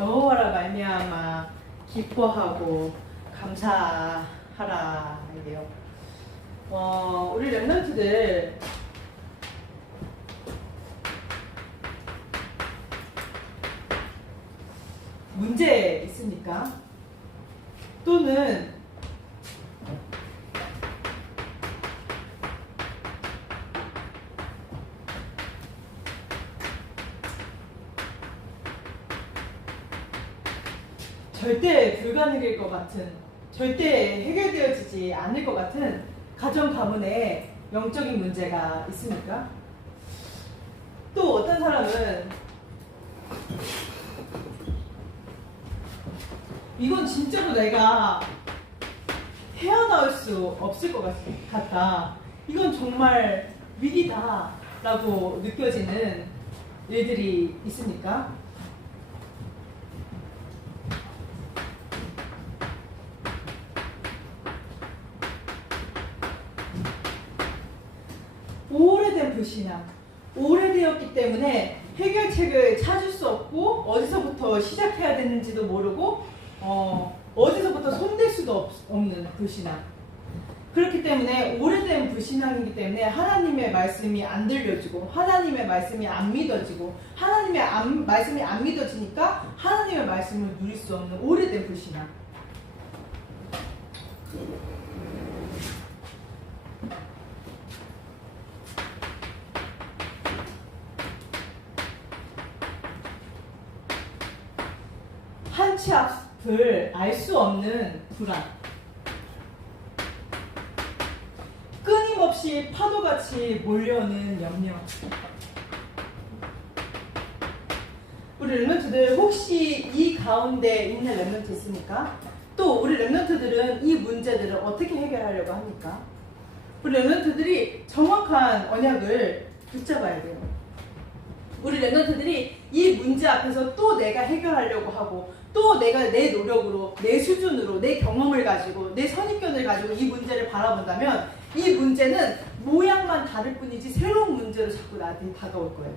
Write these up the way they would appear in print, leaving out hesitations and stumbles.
여호와라 말미암아 기뻐하고 감사하라 이래요. 우리 렘넌트들 문제 있습니까? 또는 절대 불가능일 것 같은, 절대 해결되어지지 않을 것 같은 가정 가문에 영적인 문제가 있습니까? 또 어떤 사람은 이건 진짜로 내가 헤어나올 수 없을 것 같다. 이건 정말 위기다 라고 느껴지는 일들이 있습니까? 오래된 불신앙, 오래되었기 때문에 해결책을 찾을 수 없고 어디서부터 시작해야 되는지도 모르고 어디서부터 손댈 수도 없는 불신앙. 그렇기 때문에 오래된 불신앙이기 때문에 하나님의 말씀이 안 들려지고 하나님의 말씀이 안 믿어지고 하나님의 말씀이 안 믿어지니까 하나님의 말씀을 누릴 수 없는 오래된 불신앙. 한 치 앞을 알 수 없는 불안. 끊임없이 파도같이 몰려오는 염려. 우리 렘넌트들 혹시 이 가운데 있는 렘넌트 있습니까? 또 우리 렘넌트들은 이 문제들을 어떻게 해결하려고 합니까? 우리 렘넌트들이 정확한 언약을 붙잡아야 돼요. 우리 렘넌트들이 이 문제 앞에서 또 내가 해결하려고 하고 또 내가 내 노력으로, 내 수준으로, 내 경험을 가지고, 내 선입견을 가지고 이 문제를 바라본다면 이 문제는 모양만 다를 뿐이지 새로운 문제로 자꾸 나한테 다가올 거예요.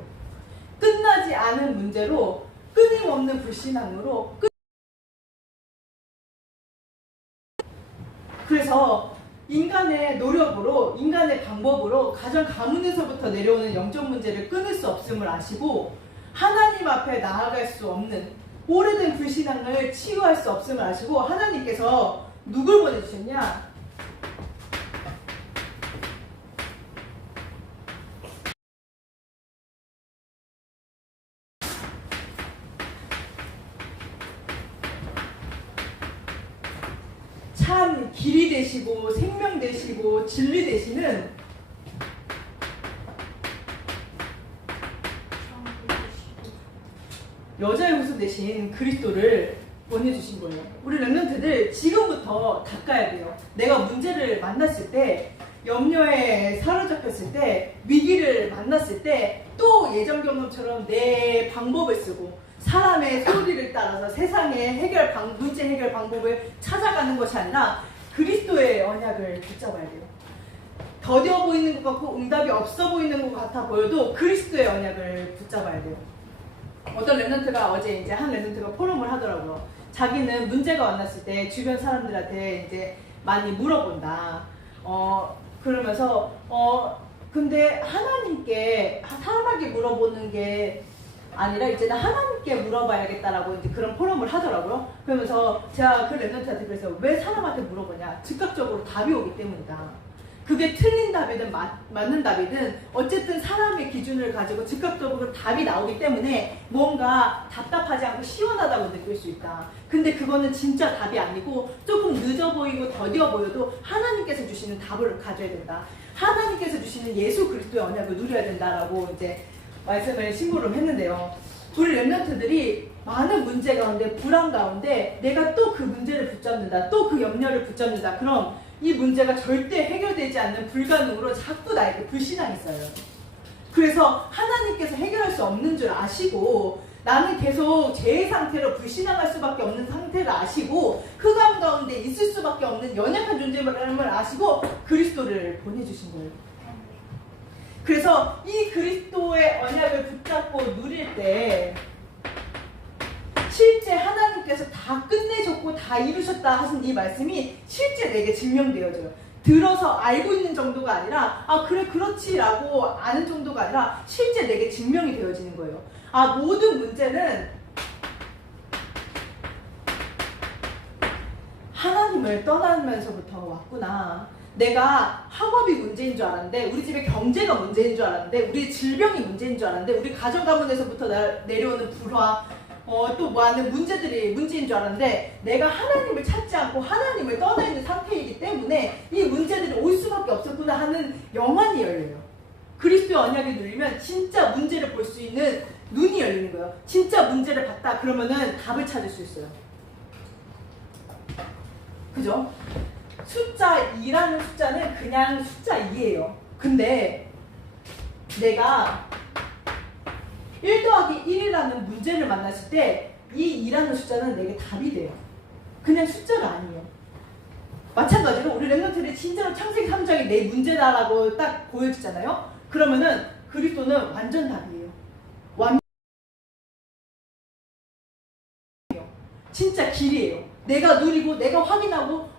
끝나지 않은 문제로, 끊임없는 불신앙으로. 그래서 인간의 노력으로, 인간의 방법으로 가정 가문에서부터 내려오는 영적 문제를 끊을 수 없음을 아시고 하나님 앞에 나아갈 수 없는 오래된 불신앙을 치유할 수 없음을 아시고 하나님께서 누굴 보내주셨냐? 참 길이 되시고 생명 되시고 진리 되시는 여자의 후손 대신 그리스도를 보내주신 거예요. 우리 렘넌트들 지금부터 닦아야 돼요. 내가 문제를 만났을 때, 염려에 사로잡혔을 때, 위기를 만났을 때 또 예전 경험처럼 내 방법을 쓰고 사람의 소리를 따라서 세상의 문제 해결 방법을 찾아가는 것이 아니라 그리스도의 언약을 붙잡아야 돼요. 더뎌 보이는 것 같고 응답이 없어 보이는 것 같아 보여도 그리스도의 언약을 붙잡아야 돼요. 어떤 렘넌트가 어제 이제 한 렘넌트가 포럼을 하더라고요. 자기는 문제가 만났을 때 주변 사람들한테 이제 많이 물어본다. 그러면서 근데 하나님께 사람에게 물어보는 게 아니라 이제는 하나님께 물어봐야겠다라고 이제 그런 포럼을 하더라고요. 그러면서 제가 그 렘넌트한테 그래서 왜 사람한테 물어보냐? 즉각적으로 답이 오기 때문이다. 그게 틀린 답이든 맞는 답이든 어쨌든 사람의 기준을 가지고 즉각적으로 답이 나오기 때문에 뭔가 답답하지 않고 시원하다고 느낄 수 있다. 근데 그거는 진짜 답이 아니고 조금 늦어 보이고 더뎌 보여도 하나님께서 주시는 답을 가져야 된다. 하나님께서 주시는 예수 그리스도의 언약을 누려야 된다라고 이제 말씀을 신고를 했는데요. 우리 렘넌트들이 많은 문제 가운데 불안 가운데 내가 또 그 문제를 붙잡는다. 또 그 염려를 붙잡는다. 그럼 이 문제가 절대 해결되지 않는 불가능으로 자꾸 나에게 불신앙이 있어요. 그래서 하나님께서 해결할 수 없는 줄 아시고 나는 계속 제 상태로 불신앙할 수밖에 없는 상태를 아시고 흑암 가운데 있을 수밖에 없는 연약한 존재임을 아시고 그리스도를 보내주신 거예요. 그래서 이 그리스도의 언약을 붙잡고 누릴 때 실제 하나님께서 다 끝내줬고 다 이루셨다 하신 이 말씀이 실제 내게 증명되어져요. 들어서 알고 있는 정도가 아니라 아 그래 그렇지라고 아는 정도가 아니라 실제 내게 증명이 되어지는 거예요. 아 모든 문제는 하나님을 떠나면서부터 왔구나. 내가 학업이 문제인 줄 알았는데, 우리 집의 경제가 문제인 줄 알았는데, 우리 질병이 문제인 줄 알았는데, 우리 가정 가문에서부터 내려오는 불화, 또 많은 문제들이 문제인 줄 알았는데, 내가 하나님을 찾지 않고 하나님을 떠나 있는 상태이기 때문에 이 문제들이 올 수밖에 없었구나 하는 영안이 열려요. 그리스도의 언약을 누리면 진짜 문제를 볼 수 있는 눈이 열리는 거예요. 진짜 문제를 봤다 그러면은 답을 찾을 수 있어요. 그죠? 숫자 2라는 숫자는 그냥 숫자 2예요. 근데 내가 1 더하기 1이라는 문제를 만났을 때 이 2라는 숫자는 내게 답이 돼요. 그냥 숫자가 아니에요. 마찬가지로 우리 렘넌트들이 진짜로 창세기 3장이 내 문제다라고 딱 보여지잖아요. 그러면은 그리스도는 완전 답이에요. 진짜 길이에요. 내가 누리고 내가 확인하고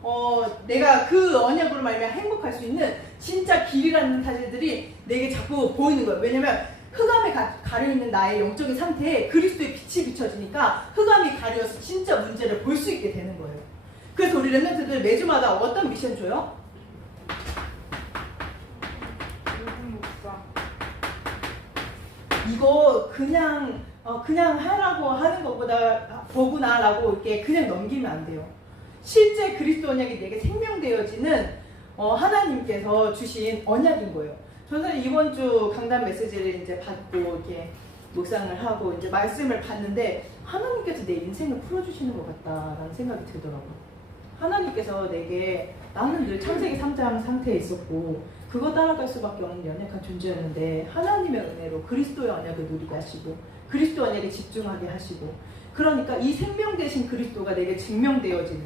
내가 그 언약으로 말미암아 행복할 수 있는 진짜 길이라는 사실들이 내게 자꾸 보이는 거예요. 왜냐면 흑암에 가려있는 나의 영적인 상태에 그리스도의 빛이 비춰지니까 흑암이 가려서 진짜 문제를 볼 수 있게 되는 거예요. 그래서 우리 렘넌트들 매주마다 어떤 미션 줘요? 이거 그냥 하라고 하는 것보다 보구나라고 이렇게 그냥 넘기면 안 돼요. 실제 그리스도 언약이 내게 생명되어지는 하나님께서 주신 언약인 거예요. 저는 이번 주 강단 메시지를 이제 받고 이렇게 묵상을 하고 이제 말씀을 봤는데 하나님께서 내 인생을 풀어주시는 것 같다라는 생각이 들더라고요. 하나님께서 내게 나는 늘 창세기 3장 상태에 있었고 그거 따라갈 수밖에 없는 연약한 존재였는데 하나님의 은혜로 그리스도의 언약을 누리게 하시고 그리스도 언약에 집중하게 하시고 그러니까 이 생명 되신 그리스도가 내게 증명되어지는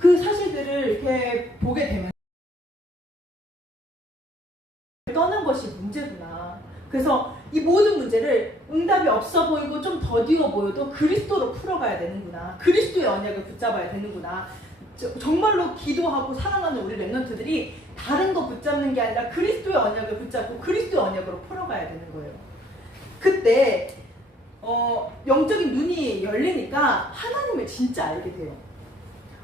그 사실들을 이렇게 보게 되면 떠난 것이 문제구나. 그래서 이 모든 문제를 응답이 없어 보이고 좀 더디어 보여도 그리스도로 풀어가야 되는구나. 그리스도의 언약을 붙잡아야 되는구나. 정말로 기도하고 사랑하는 우리 렘넌트들이 다른 거 붙잡는 게 아니라 그리스도의 언약을 붙잡고 그리스도의 언약으로 풀어가야 되는 거예요. 그때 영적인 눈이 열리니까 하나님을 진짜 알게 돼요.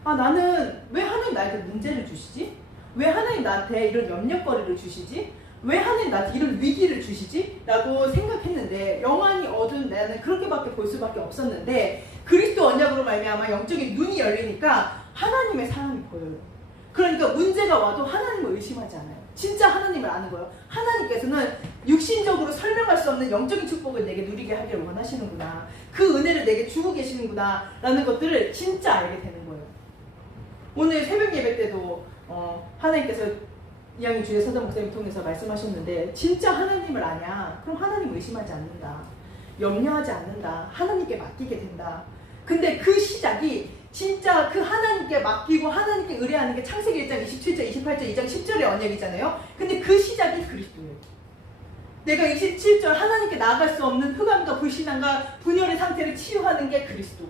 아 나는 왜 하나님 나에게 문제를 주시지? 왜 하나님 나한테 이런 염려거리를 주시지? 왜 하나님 나한테 이런 위기를 주시지? 라고 생각했는데 영안이 어두운 나는 그렇게밖에 볼 수밖에 없었는데 그리스도 언약으로 말미암아 영적인 눈이 열리니까 하나님의 사랑이 보여요. 그러니까 문제가 와도 하나님을 의심하지 않아요. 진짜 하나님을 아는 거예요. 하나님께서는 육신적으로 설명할 수 없는 영적인 축복을 내게 누리게 하기를 원하시는구나. 그 은혜를 내게 주고 계시는구나 라는 것들을 진짜 알게 되는 거예요. 오늘 새벽 예배 때도 하나님께서 이양희 주의 서당 목사님 통해서 말씀하셨는데 진짜 하나님을 아냐? 그럼 하나님 의심하지 않는다. 염려하지 않는다. 하나님께 맡기게 된다. 근데 그 시작이 진짜 그 하나님께 맡기고 하나님께 의뢰하는 게 창세기 1장 27절, 28절, 2장 10절의 언약이잖아요. 근데 그 시작이 그리스도예요. 내가 27절 하나님께 나아갈 수 없는 흑암과 불신앙과 분열의 상태를 치유하는 게 그리스도.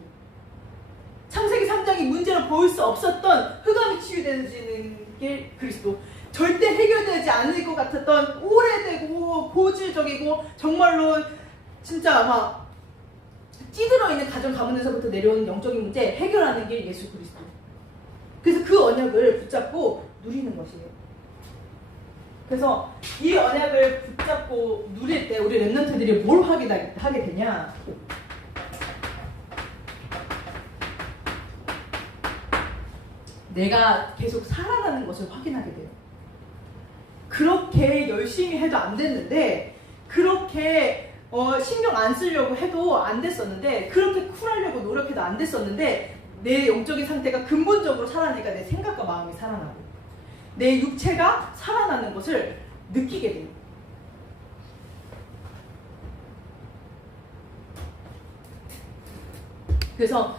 창세기 3장이 문제로 보일 수 없었던 흑암이 치유되는 게 그리스도. 절대 해결되지 않을 것 같았던 오래되고 고질적이고 정말로 진짜 막 찌들어 있는 가정 가문에서부터 내려오는 영적인 문제 해결하는 게 예수 그리스도. 그래서 그 언약을 붙잡고 누리는 것이에요. 그래서 이 언약을 붙잡고 누릴 때 우리 렘넌트들이 뭘 하게 되냐? 내가 계속 살아가는 것을 확인하게 돼요. 그렇게 열심히 해도 안 됐는데 그렇게 신경 안 쓰려고 해도 안 됐었는데 그렇게 쿨하려고 노력해도 안 됐었는데 내 영적인 상태가 근본적으로 살아나니까 내 생각과 마음이 살아나고 내 육체가 살아나는 것을 느끼게 돼요. 그래서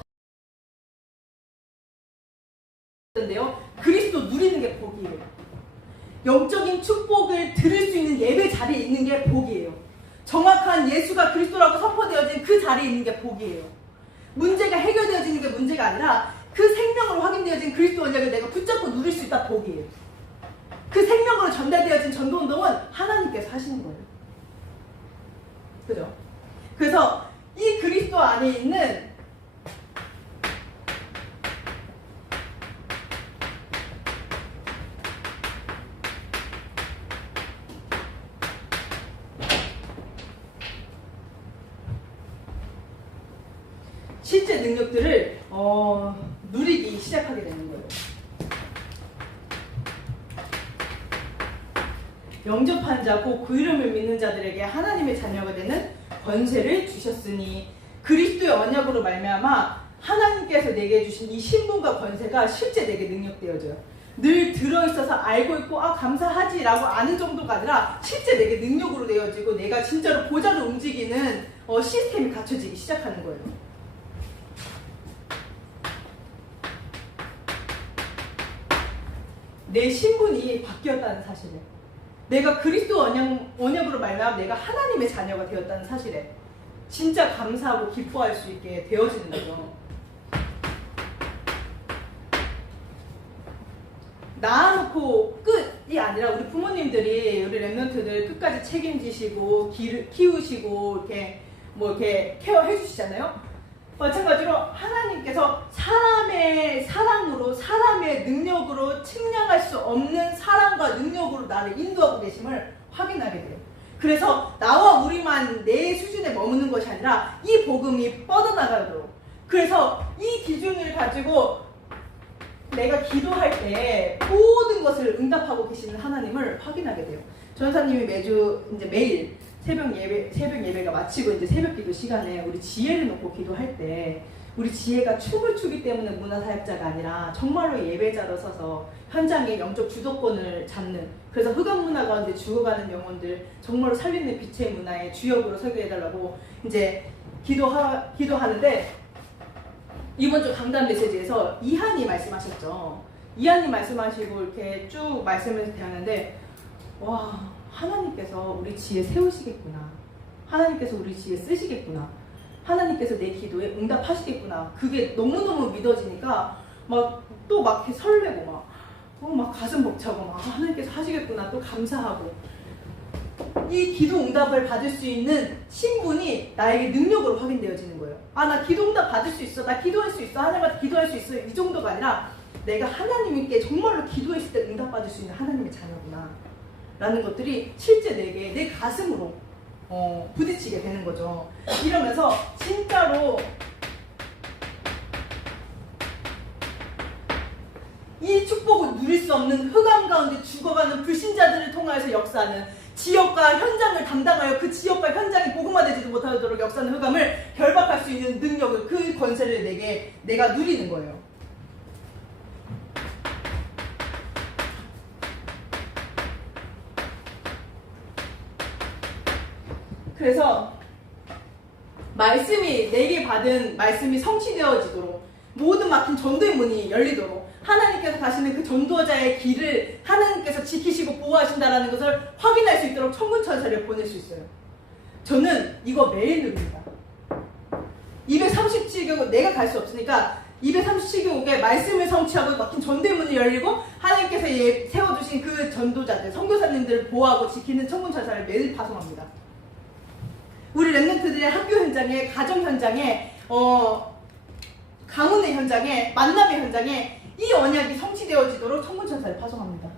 그리스도 누리는 게 복이에요. 영적인 축복을 들을 수 있는 예배 자리에 있는 게 복이에요. 정확한 예수가 그리스도라고 선포되어진 그 자리에 있는 게 복이에요. 문제가 해결되어지는 게 문제가 아니라 그 생명으로 확인되어진 그리스도 언약을 내가 붙잡고 누릴 수 있다, 복이에요. 그 생명으로 전달되어진 전도운동은 하나님께서 하시는 거예요. 그죠? 그래서 이 그리스도 안에 있는 실제 능력들을 누리기 시작하게 되는 거예요. 영접한 자, 곧 그 이름을 믿는 자들에게 하나님의 자녀가 되는 권세를 주셨으니 그리스도의 언약으로 말미암아 하나님께서 내게 주신 이 신분과 권세가 실제 내게 능력되어져요. 늘 들어있어서 알고 있고 감사하지 라고 아는 정도가 아니라 실제 내게 능력으로 되어지고 내가 진짜로 보좌로 움직이는 시스템이 갖춰지기 시작하는 거예요. 내 신분이 바뀌었다는 사실에, 내가 그리스도 언약으로 말미암아 내가 하나님의 자녀가 되었다는 사실에 진짜 감사하고 기뻐할 수 있게 되어지는 거죠. 낳아놓고 끝이 아니라 우리 부모님들이 우리 랩런트들 끝까지 책임지시고 키우시고 이렇게 케어해 주시잖아요. 마찬가지로 하나님께서 사람의 사랑으로, 사람의 능력으로 측량할 수 없는 사랑과 능력으로 나를 인도하고 계심을 확인하게 돼요. 그래서 나와 우리만 내 수준에 머무는 것이 아니라 이 복음이 뻗어나가도록, 그래서 이 기준을 가지고 내가 기도할 때 모든 것을 응답하고 계시는 하나님을 확인하게 돼요. 전사님이 매일 새벽 예배가 마치고 이제 새벽 기도 시간에 우리 지혜를 놓고 기도할 때, 우리 지혜가 춤을 추기 때문에 문화사역자가 아니라 정말로 예배자로 서서 현장의 영적 주도권을 잡는, 그래서 흑암 문화 가운데 죽어가는 영혼들 정말로 살리는 빛의 문화의 주역으로 서게 해달라고 이제 기도하는데, 이번 주 강단 메시지에서 이한이 말씀하셨죠. 이한이 말씀하시고 이렇게 쭉 말씀을 드렸는데, 와, 하나님께서 우리 지혜 세우시겠구나, 하나님께서 우리 지혜 쓰시겠구나, 하나님께서 내 기도에 응답하시겠구나, 그게 너무너무 믿어지니까 막 이렇게 설레고 막 가슴 벅차고 하나님께서 하시겠구나, 또 감사하고, 이 기도 응답을 받을 수 있는 신분이 나에게 능력으로 확인되어지는 거예요. 나 기도 응답 받을 수 있어, 나 기도할 수 있어, 하나님한테 기도할 수 있어, 이 정도가 아니라 내가 하나님께 정말로 기도했을 때 응답 받을 수 있는 하나님의 자녀구나 라는 것들이 실제 내 가슴으로 부딪히게 되는 거죠. 이러면서 진짜로 이 축복을 누릴 수 없는 흑암 가운데 죽어가는 불신자들을 통하여서 역사하는, 지역과 현장을 담당하여 그 지역과 현장이 복음화되지도 못하도록 역사하는 흑암을 결박할 수 있는 능력을, 그 권세를 내가 누리는 거예요. 그래서 내게 받은 말씀이 성취되어지도록, 모든 막힌 전도의 문이 열리도록, 하나님께서 가시는 그 전도자의 길을 하나님께서 지키시고 보호하신다라는 것을 확인할 수 있도록 천군천사를 보낼 수 있어요. 저는 이거 매일 누립니다. 237개국 내가 갈 수 없으니까 237개국의 말씀을 성취하고 막힌 전도의 문이 열리고 하나님께서 세워주신 그 전도자들, 선교사님들을 보호하고 지키는 천군천사를 매일 파송합니다. 우리 랩런트들의 학교 현장에, 가정 현장에, 가문의 현장에, 만남의 현장에 이 언약이 성취되어지도록 천군천사를 파송합니다.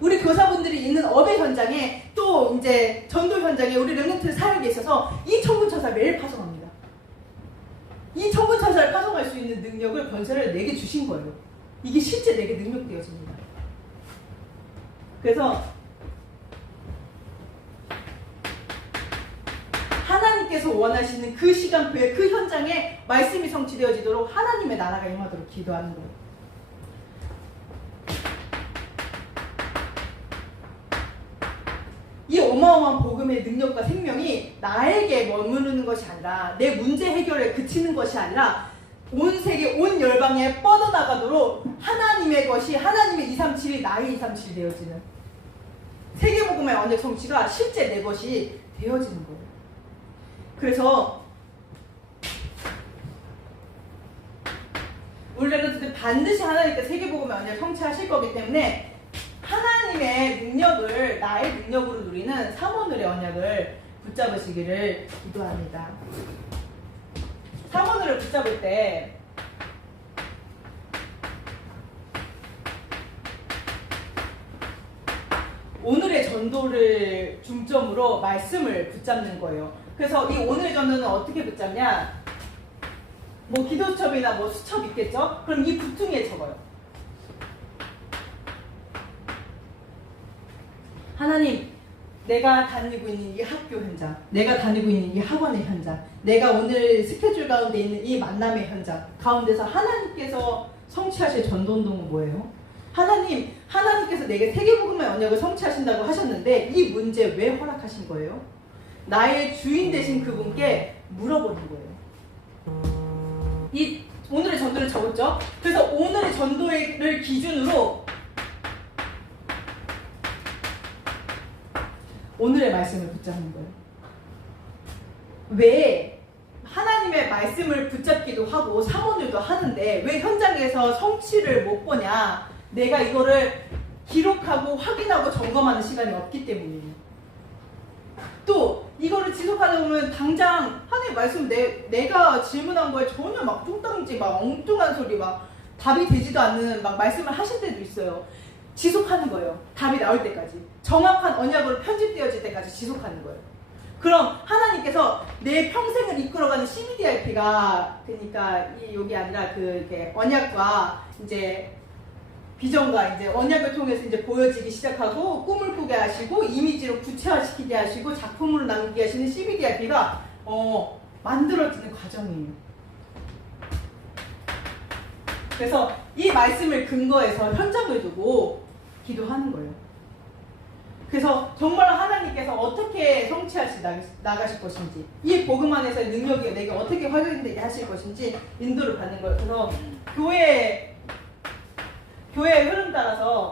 우리 교사분들이 있는 업의 현장에, 또 이제 전도 현장에 우리 랩런트 사역에 있어서 이 천군천사 매일 파송합니다. 이 천군천사를 파송할 수 있는 능력을, 권세를 내게 주신 거예요. 이게 실제 내게 능력되어집니다. 그래서 하나님께서 원하시는 그 시간표에, 그 현장에 말씀이 성취되어지도록 하나님의 나라가 임하도록 기도하는 거예요. 이 어마어마한 복음의 능력과 생명이 나에게 머무르는 것이 아니라, 내 문제 해결에 그치는 것이 아니라 온 세계, 온 열방에 뻗어나가도록 하나님의 것이, 하나님의 237이 나의 237이 되어지는, 세계복음의 언약 성취가 실제 내 것이 되어지는 거예요. 그래서 반드시 하나님께 세계복음의 언약을 성취하실 거기 때문에 하나님의 능력을 나의 능력으로 누리는 삼원을의 언약을 붙잡으시기를 기도합니다. 삼원을을 붙잡을 때 오늘의 전도를 중점으로 말씀을 붙잡는 거예요. 그래서 이 오늘의 전도는 어떻게 붙잡냐? 뭐 기도수첩이나 뭐 수첩 있겠죠? 그럼 이 구퉁이에 적어요. 하나님, 내가 다니고 있는 이 학교 현장, 내가 다니고 있는 이 학원의 현장, 내가 오늘 스케줄 가운데 있는 이 만남의 현장 가운데서 하나님께서 성취하실 전도운동은 뭐예요? 하나님께서 내게 세계복음의 언약을 성취하신다고 하셨는데 이 문제 왜 허락하신 거예요? 나의 주인 되신 그분께 물어보는 거예요. 이 오늘의 전도를 적었죠? 그래서 오늘의 전도를 기준으로 오늘의 말씀을 붙잡는 거예요. 왜 하나님의 말씀을 붙잡기도 하고 사모들도 하는데 왜 현장에서 성취를 못 보냐? 내가 이거를 기록하고 확인하고 점검하는 시간이 없기 때문이에요. 또 이거를 지속하다 보면 당장 하나님 말씀 내가 질문한 거에 전혀 막 뚱땅지 막 엉뚱한 소리 막 답이 되지도 않는 막 말씀을 하실 때도 있어요. 지속하는 거예요. 답이 나올 때까지. 정확한 언약으로 편집되어질 때까지 지속하는 거예요. 그럼 하나님께서 내 평생을 이끌어가는 CBDIP가 그러니까 여기 아니라 그 이렇게 언약과 이제 비전과 이제 언약을 통해서 이제 보여지기 시작하고 꿈을 꾸게 하시고 이미지로 구체화시키게 하시고 작품으로 남기게 하시는 CBDIP가 만들어지는 과정이에요. 그래서 이 말씀을 근거해서 현장을 두고 기도하는 거예요. 그래서 정말 하나님께서 어떻게 성취하시 나가실 것인지 이 복음 안에서의 능력이 내게 어떻게 활용되게 하실 것인지 인도를 받는 거예요. 그래서 교회의 흐름 따라서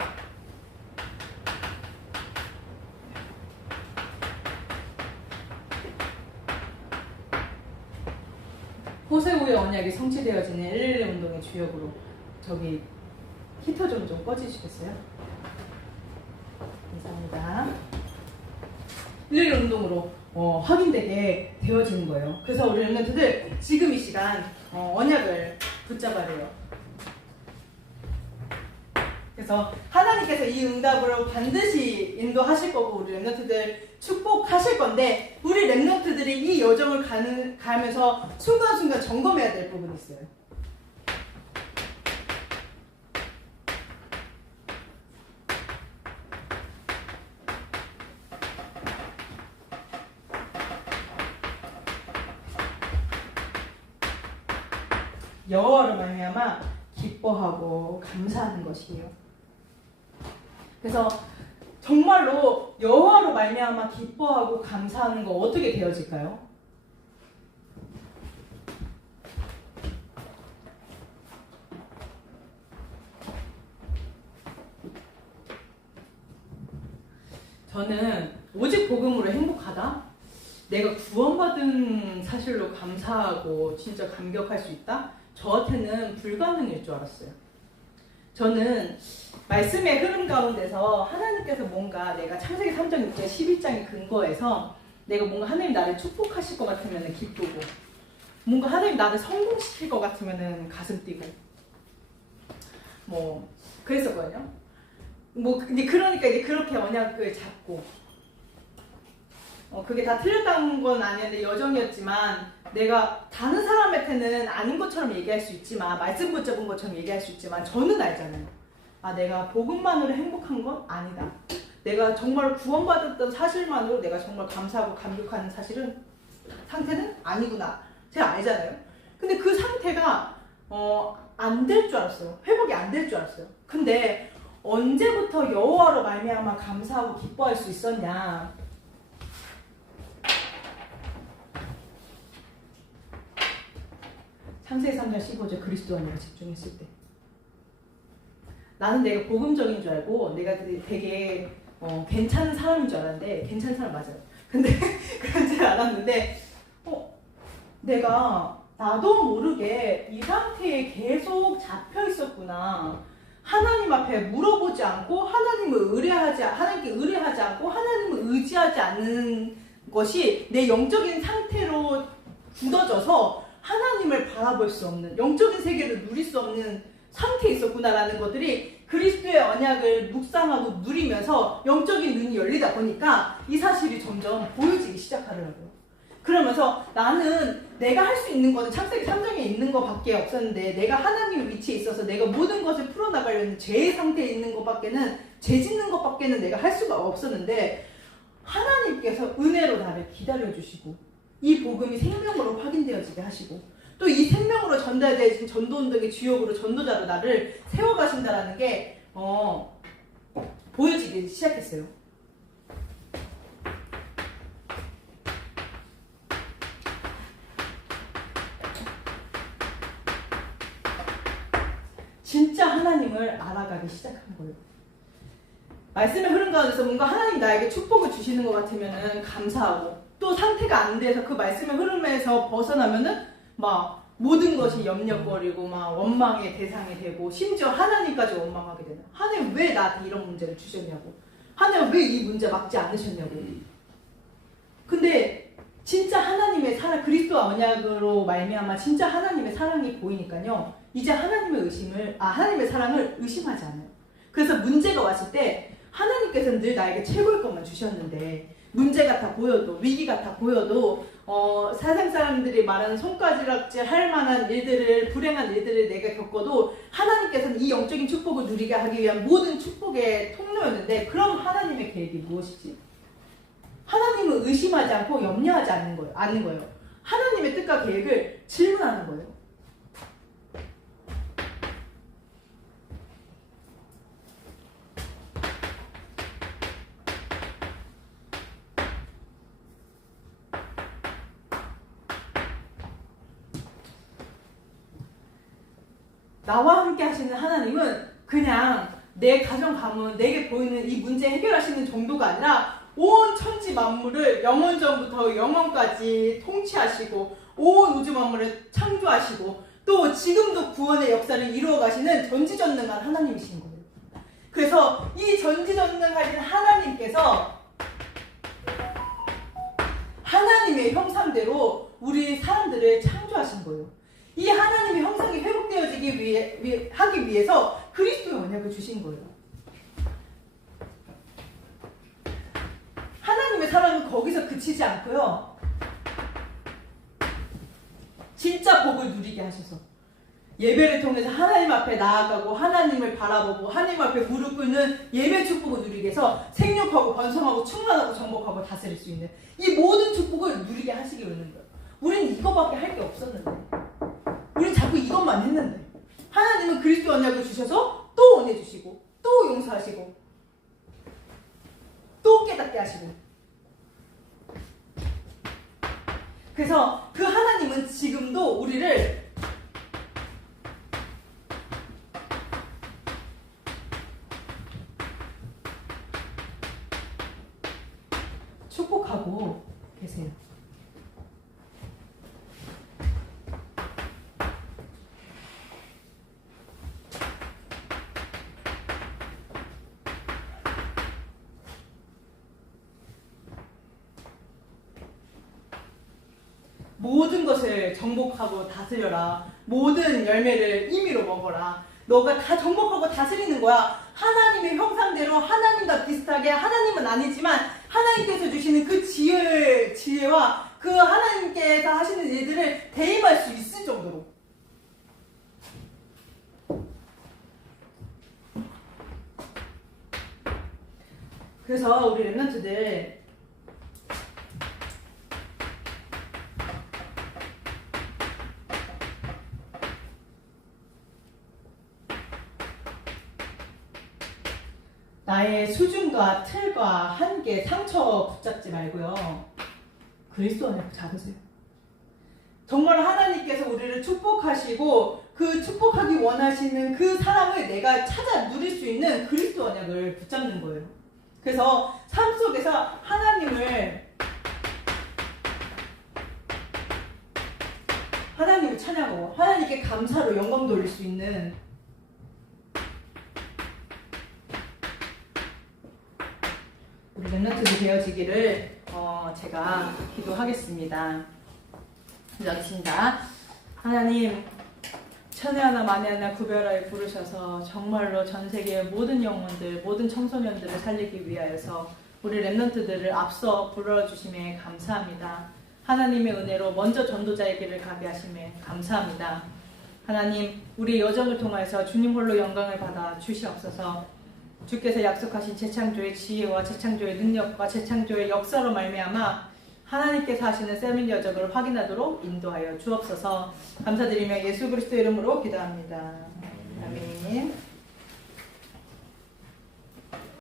호세오의 언약이 성취되어지는 111 운동의 주역으로 저기 히터 좀 꺼주시겠어요? 감사합니다. 111 운동으로 확인되게 되어지는 거예요. 그래서 우리 렘넌트들 지금 이 시간 언약을 붙잡아야 돼요. 그래서 하나님께서 이 응답으로 반드시 인도하실 거고 우리 렘넌트들 축복하실 건데 우리 렘넌트들이 이 여정을 가면서 순간순간 점검해야 될 부분이 있어요. 여호와로 말미암아 기뻐하고 감사하는 것이에요. 그래서 정말로 여호와로 말미암아 기뻐하고 감사하는 거 어떻게 되어질까요? 저는 오직 복음으로 행복하다? 내가 구원받은 사실로 감사하고 진짜 감격할 수 있다? 저한테는 불가능일 줄 알았어요. 저는 말씀의 흐름 가운데서 하나님께서 뭔가 내가 창세기 3장 6절 11장의 근거에서 내가 뭔가 하나님 나를 축복하실 것 같으면 기쁘고 뭔가 하나님 나를 성공시킬 것 같으면 가슴 뛰고 뭐 그랬었거든요. 뭐 이제 그러니까 이제 그렇게 언약을 잡고 그게 다 틀렸다는 건 아니었는데 여정이었지만 내가 다른 사람한테는 아닌 것처럼 얘기할 수 있지만 말씀 붙잡은 것처럼 얘기할 수 있지만 저는 알잖아요. 아 내가 복음만으로 행복한 건 아니다. 내가 정말 구원받았던 사실만으로 내가 정말 감사하고 감격하는 상태는 아니구나. 제가 알잖아요. 근데 그 상태가 안 될 줄 알았어요. 회복이 안 될 줄 알았어요. 근데 언제부터 여호와로 말미암아 감사하고 기뻐할 수 있었냐? 창세기 3장 15절 그리스도 안에 집중했을 때 나는 내가 복음적인 줄 알고 내가 되게 괜찮은 사람인 줄 알았는데 괜찮은 사람 맞아요. 근데 그런 줄 알았는데 내가 나도 모르게 이 상태에 계속 잡혀 있었구나. 하나님 앞에 물어보지 않고 하나님께 의뢰하지 않고 하나님을 의지하지 않는 것이 내 영적인 상태로 굳어져서 하나님을 바라볼 수 없는, 영적인 세계를 누릴 수 없는 상태에 있었구나라는 것들이 그리스도의 언약을 묵상하고 누리면서 영적인 눈이 열리다 보니까 이 사실이 점점 보여지기 시작하더라고요. 그러면서 나는 내가 할 수 있는 거는 창세기 3장에 있는 것밖에 없었는데, 내가 하나님의 위치에 있어서 내가 모든 것을 풀어나가려는 죄의 상태에 있는 것밖에는, 죄 짓는 것밖에는 내가 할 수가 없었는데, 하나님께서 은혜로 나를 기다려주시고 이 복음이 생명으로 확인되어지게 하시고 또 이 생명으로 전달되어진 전도운동의 주역으로, 전도자로 나를 세워가신다라는 게 보여지기 시작했어요. 진짜 하나님을 알아가기 시작한 거예요. 말씀의 흐름 가운데서 뭔가 하나님 나에게 축복을 주시는 것 같으면 감사하고, 또 상태가 안 돼서 그 말씀의 흐름에서 벗어나면은 막 모든 것이 염려거리고 막 원망의 대상이 되고, 심지어 하나님까지 원망하게 되는, 하나님 왜 나한테 이런 문제를 주셨냐고, 하나님 왜 이 문제 막지 않으셨냐고. 근데 진짜 하나님의 사랑, 그리스도와 언약으로 말미암아 진짜 하나님의 사랑이 보이니까요, 이제 하나님의 사랑을 의심하지 않아요. 그래서 문제가 왔을 때 하나님께서는 늘 나에게 최고의 것만 주셨는데, 문제 같아 보여도, 위기 같아 보여도 세상 사람들이 말하는 손가락질 할 만한 일들을, 불행한 일들을 내가 겪어도 하나님께서는 이 영적인 축복을 누리게 하기 위한 모든 축복의 통로였는데, 그럼 하나님의 계획이 무엇이지? 하나님을 의심하지 않고 염려하지 않는 거예요. 하나님의 뜻과 계획을 질문하는 거예요. 나와 함께 하시는 하나님은 그냥 내 가정 가문, 내게 보이는 이 문제 해결하시는 정도가 아니라 온 천지 만물을 영원전부터 영원까지 통치하시고 온 우주 만물을 창조하시고 또 지금도 구원의 역사를 이루어 가시는 전지전능한 하나님이신 거예요. 그래서 이 전지전능하신 하나님께서 하나님의 형상대로 우리 사람들을 창조하신 거예요. 이 하나님의 형상이 회복되어지기 하기 위해서 그리스도의 언약을 주신 거예요. 하나님의 사랑은 거기서 그치지 않고요, 진짜 복을 누리게 하셔서 예배를 통해서 하나님 앞에 나아가고 하나님을 바라보고 하나님 앞에 무릎 꿇는 예배 축복을 누리게 해서 생육하고 번성하고 충만하고 정복하고 다스릴 수 있는 이 모든 축복을 누리게 하시기 위한 거예요. 우리는 이거밖에 할 게 없었는데, 우리는 자꾸 이것만 했는데, 하나님은 그리스도 언약을 주셔서 또 은혜 주시고 또 용서하시고 또 깨닫게 하시고, 그래서 그 하나님은 지금도 우리를 축복하고 계세요. 모든 것을 정복하고 다스려라. 모든 열매를 임의로 먹어라. 너가 다 정복하고 다스리는 거야. 하나님의 형상대로 하나님과 비슷하게, 하나님은 아니지만 하나님께서 주시는 그 지혜와 그 하나님께서 하시는 일들을 대임할 수 있을 정도로. 그래서 우리 랩런트들 나의 수준과 틀과 한계, 상처 붙잡지 말고요, 그리스도 안에 잡으세요. 정말 하나님께서 우리를 축복하시고 그 축복하기 원하시는 그 사람을 내가 찾아 누릴 수 있는 그리스도 언약을 붙잡는 거예요. 그래서 삶 속에서 하나님을 찬양하고 하나님께 감사로 영광 돌릴 수 있는 우리 렘넌트들 되어지기를 제가 기도하겠습니다. 기도하겠습니다. 하나님, 천에 하나 만에 하나 구별하여 부르셔서 정말로 전 세계의 모든 영혼들, 모든 청소년들을 살리기 위하여서 우리 렘넌트들을 앞서 불러주심에 감사합니다. 하나님의 은혜로 먼저 전도자의 길을 가게 하심에 감사합니다. 하나님, 우리 여정을 통해서 주님 홀로 영광을 받아 주시옵소서. 주께서 약속하신 재창조의 지혜와 재창조의 능력과 재창조의 역사로 말미암아 하나님께서 하시는 세븐 여정을 확인하도록 인도하여 주옵소서. 감사드리며 예수 그리스도 이름으로 기도합니다. 아멘.